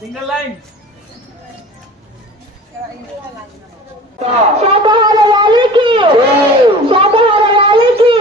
Single line శాకాహార ర్యాలీకి శాకాహార ర్యాలీకి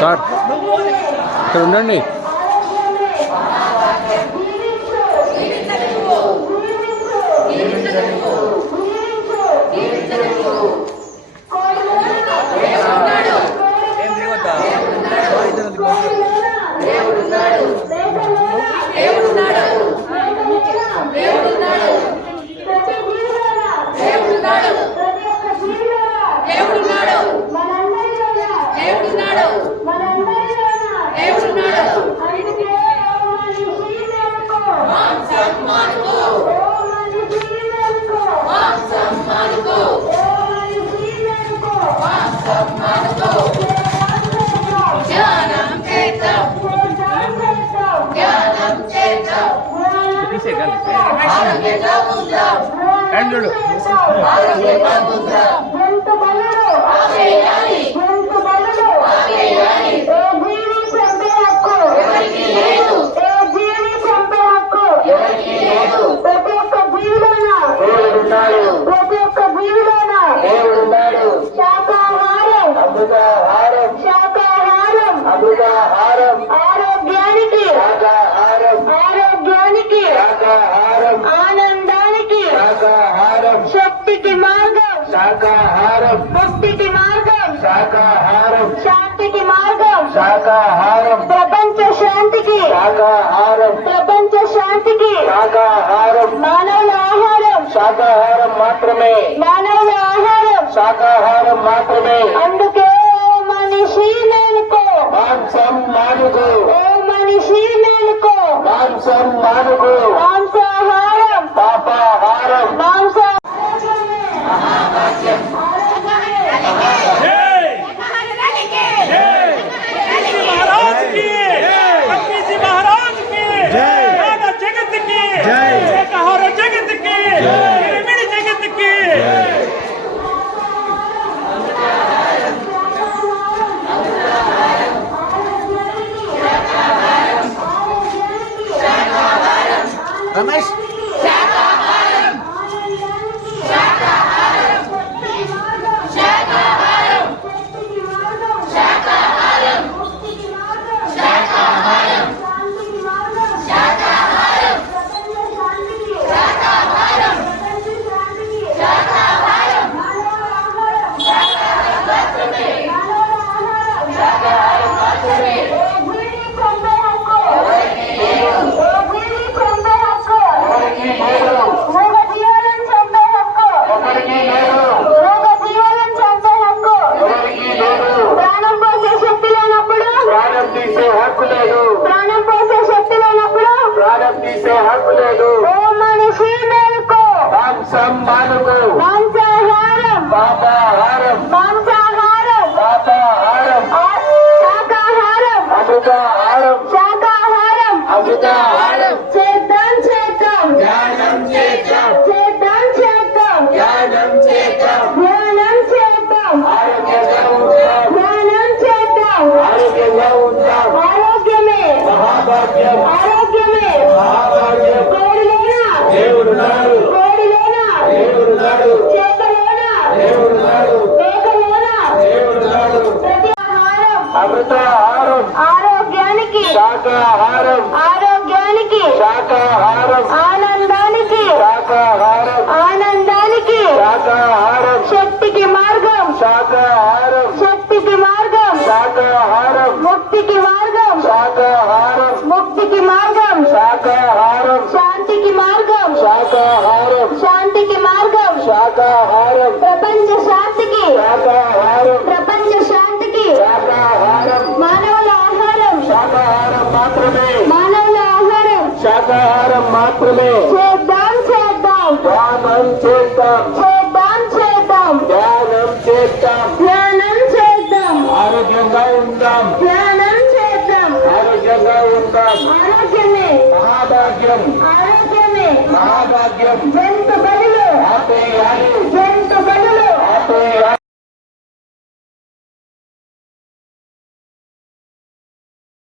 సార్ ఇక్కడ ఉండండి. ఆరోగ్యానికి ఆనందానికి శక్తికి మార్గం శాకాహారం, ముక్తికి మార్గం శాకాహారం, శాంతికి మార్గం శాకాహారం, ప్రపంచ శాంతికి శాకాహారం, ప్రపంచ శాంతికి శాకాహారం, మానవుల ఆహారం శాకాహారం మాత్రమే, మానవుల ఆహారం శాకాహారం మాత్రమే. అందుకే ఓ మనిషి మేలుకో, మాంసం మానుకు, ఓ మనిషి మేలుకో, మాంసం మానుకు, మాంసాహారం పాపాహారం. మాంస రమేష్ ప్రాణం పోసే శక్తి లేనప్పుడు ప్రాణం తీసే హక్కు లేదు. ఓ మనిషి మేలుకో, మాంసం మానుకు, మాంసాహారం పాపాహారం, మాంసాహారం పాపాహారం, శాకాహారం అమృతాహారం, శాకాహారం అమృతాహారం. చేద్దాం చేద్దాం ధ్యానం చేద్దాం, చేద్దాం చేద్దాం ధ్యానం చేద్దాం, ధ్యానం చేద్దాం ఆరోగ్యంగా ఉందాం, ధ్యానం చేద్దాం ఆరోగ్యంగా ఉందాం. ఆరోగ్యమే మహాభాగ్యం, ఆరోగ్యమే మహాభాగ్యం. కోడిలోనా దేవుడున్నాడు, కోడిలోనా దేవుడున్నాడు, చేపలోనా దేవుడున్నాడు, మేకలోనా దేవుడున్నాడు. ప్రతి ఆహారం అమృతాహారం, ఆరోగ్యానికి శాకాహారం, ఆరోగ్యానికి శాకాహారం, ఆనందానికి శాకాహారం, ఆనందానికి శాకాహారం, శక్తికి మార్గం శాకాహారం, శక్తికి మార్గం శాకాహారం, ముక్తికి మార్గం శాకాహారం, ముక్తి శక్తికి మార్గం శాకాహారం శాంతికి మార్గం శాకాహారం శాంతికి మార్గం శాకాహారం ప్రపంచ శాంతికి శాకాహారం ప్రపంచ శాంతికి శాకాహారం మానవుల ఆహారం శాకాహారం మాత్రమే మానవుల ఆహారం శాకాహారం మాత్రమే చేద్దాం చేద్దాం ధ్యానం చేద్దాం చేద్దాం చేద్దాం ధ్యానం చేద్దాం ధ్యానం చేద్దాం ఆరోగ్యంగా ఉందాం ధ్యానం చేద్దాం ఆరోగ్యంగా ఉందాం ఆరోగ్యమే మహాభాగ్యం ఆరోగ్యమే మహాభాగ్యం జంతు బలులు ఆపేయాలి జంతు బలులు ఆపేయాలి